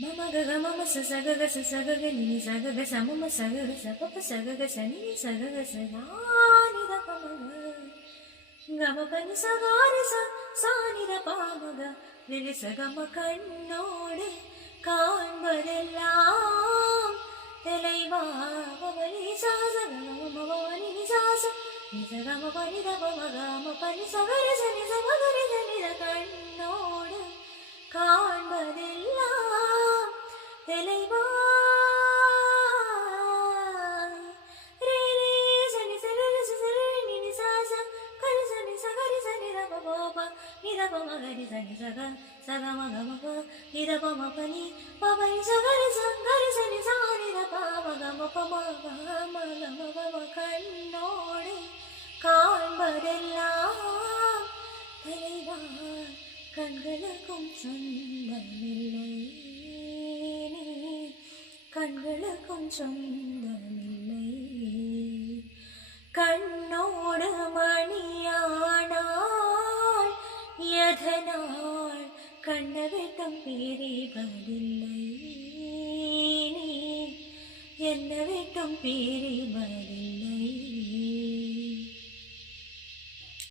Mama gaga mama sa sa gaga ni ni sa gaga sa mama sa gaga sa papa sa gaga sa ni ni sa gaga sa na ni da pa ma ga ma pa ni sa ga ni sa ni da pa ma ga ni ni sa ga ma kannode காண்பதெல்லாம் தலைவா பவனி சாச பவனி சாச நிசகம பனித பமகம பனி சகரி சனி சமகரி சனித கண்ணோடு காண்பதெல்லாம் தலைவா ரே ரே சனி சரி சரி நினி சாச கரி சனி சகரி சனி த பப நித பமகரி சனி சக சகமகம நித பம பனி பவனி சகரி சங்கரி சனி சாரி த பமகம பமகம கண்ணோடு காண்பதெல்லாம் தலைவா கண்களுக்கும் சொந்தமில்லை கண்களுக்கும் சொந்தமில்லை கண்ணோடு மணியானாள் எதனால் கண்ண விட்டும் பிரிவதில்லை நீ என்ன விட்டும் பிரிவதில்லை